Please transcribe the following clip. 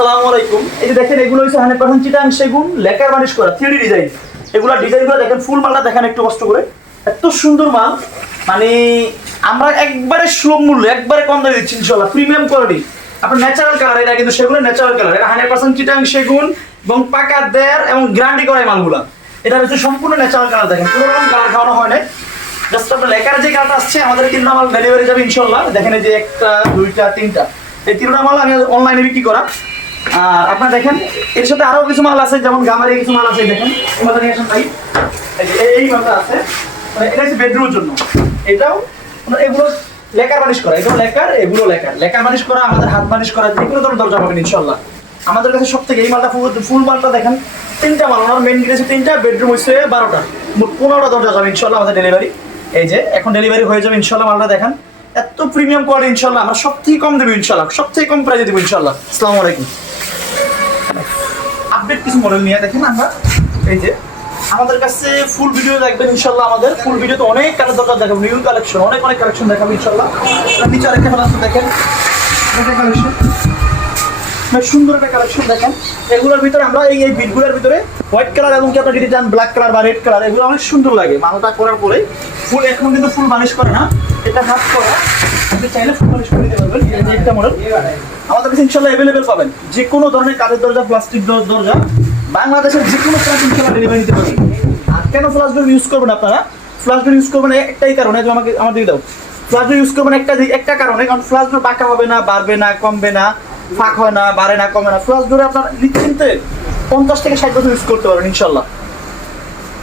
আসসালামু আলাইকুম। এই যে দেখেন, এগুলো হচ্ছে হান্ড্রেড পার্সেন্ট চিটাং সেগুন, লেকার বানিশ করা থ্রি ডিজাইন এগুলো ডিজাইনগুলো দেখেন ফুল মালটা দেখেন একটু কষ্ট করে। এত সুন্দর মাল। মানে আমরা একবারে সুলভ মূল্য, একবারে কম দামে দিচ্ছি ইনশাল্লাহ প্রিমিয়াম কোয়ালিটি আপনার ন্যাচারাল কালার এটা কিন্তু সেগুলো ন্যাচারাল কালার এটা হান্ড্রেড পার্সেন্ট চিটাং সেগুন এবং পাকা দেয়ার এবং গ্রান্ডি করা মালগুলা। এটা হচ্ছে সম্পূর্ণ ন্যাচারাল কালার দেখেন। কোনো রকম কালার খাওয়ানো হয় না জাস্ট আপনার লেখার যে কার্ড আসছে, আমাদের কিন্তু আমার ডেলিভারি যাবে ইনশাল্লাহ দেখেন যে একটা, দুইটা, তিনটা। এই তিনটা মাল আমি অনলাইনে বিক্রি করা। আর আপনার দেখেন, এর সাথে আরও কিছু মাল আছে, যেমন গামারি কিছু মাল আছে, দেখেন। মালটা নিয়ে ভাই। এই মালটা আছে। মানে এটা হচ্ছে বেডরুমের জন্য। এটাও মানে এগুলো লেকার বানিশ করা। এগুলো লেকার এগুলো লেকার। লেকার বানিশ করা, আমাদের হাত বানিশ করা, যে কোনো ধরনের দরজা পাবেন ইনশাল্লাহ আমাদের কাছে সব থেকে এই মালটা ফুল ফুল মালটা দেখেন, তিনটা মাল। ওনার মেন গেট তিনটা বেডরুম হচ্ছে বারোটা। পনেরোটা দরজা যাবে ইনশাল্লাহ আমাদের ডেলিভারি এই যে, এখন ডেলিভারি হয়ে যাবে ইনশাল্লাহ মালটা দেখেন। এত প্রিমিয়াম কোয়ালিটি ইনশাল্লাহ, আমরা সব থেকে কম দেবো ইনশাল্লাহ সব থেকে কম প্রাইজে দেবো ইনশাল্লাহ। আসসালামু আলাইকুম। আপডেট কিছু মডেল নিয়ে দেখেন আমরা। এই যে, আমাদের কাছে ফুল ভিডিও দেখবেন ইনশাল্লাহ আমাদের। ফুল ভিডিওতে অনেক কালার দরকার দেখাবো নিউ কালেকশন অনেক অনেক কালেকশন দেখাবো ইনশাল্লাহ। নিচে আরেকটা আছে দেখেন। কালেকশন সুন্দর একটা কালেকশন দেখেন। এগুলোর ভিতরে আমরা এই এই বিটগুলোর ভিতরে হোয়াইট কালার এবং কি আপনার যদি চান ব্ল্যাক কালার বা রেড কালার এগুলো অনেক সুন্দর লাগে। মালটা করার পরে ফুল এখন কিন্তু ফুল মালিশ করে না। এটা হাত করা। আপনি চাইলে ফুল মালিশ করে দিতে পারবেন। এই একটা মডেল। আমাদের কাছে ইনশাল্লাহ অ্যাভেলেবেল পাবেন। যে কোনো ধরনের কাঠের দরজা প্লাস্টিক দরজা, বাংলাদেশের যে কোনো প্রান্ত ইনশাল্লাহ ডেলিভারি দিতে পারবেন। আর কেন ফ্লাশ ডোর ইউজ করবেন আপনারা? ফ্লাশ ডোর ইউজ করবেন একটাই কারণে আমাকে আমার দিয়ে দাও ফ্লাশ ডোর ইউজ করবেন একটা একটা কারণে। কারণ ফ্লাশ ডোর বাঁকা হবে না, বাড়বে না, কমবে না, ফাঁক হয় না, বাড়ে না, কমে না। ফ্লাশ ডোরে আপনার নিশ্চিন্তে পঞ্চাশ থেকে ষাট বছর ইউজ করতে পারবেন ইনশাল্লাহ।